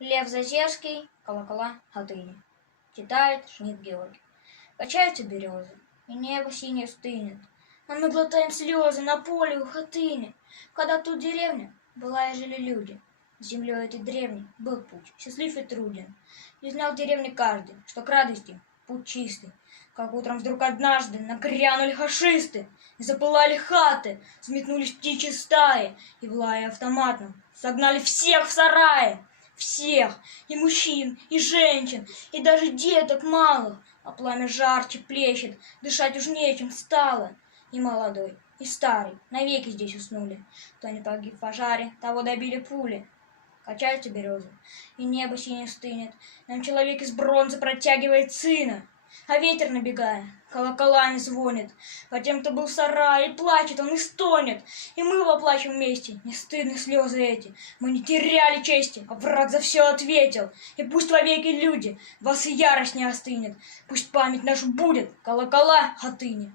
Лев Зазерский, колокола Хатыни. Читает Шмидт Георгий. Качаются березы, и небо синее стынет, а мы глотаем слезы на поле у Хатыни. Когда тут деревня была и жили люди, с землей этой древней был путь, счастлив и труден. И знал в деревне каждый, что к радости путь чистый. Как утром вдруг однажды нагрянули фашисты, и запылали хаты, взметнулись птичьи стаи, и в лае автоматном согнали всех в сарае. Всех, и мужчин, и женщин, и даже деток малых, а пламя жарче плещет, дышать уж нечем стало. И молодой, и старый навеки здесь уснули. Кто не погиб в пожаре, того добили пули. Качаются березы, и небо синее стынет, нам человек из бронзы протягивает сына. А ветер, набегая, колоколами звонит по тем, кто был в сарае, и плачет он, и стонет. И мы воплачем вместе, не стыдны слезы эти. Мы не теряли чести, а враг за все ответил. И пусть вовеки люди, вас и ярость не остынет. Пусть память нашу будет, колокола Хатыни.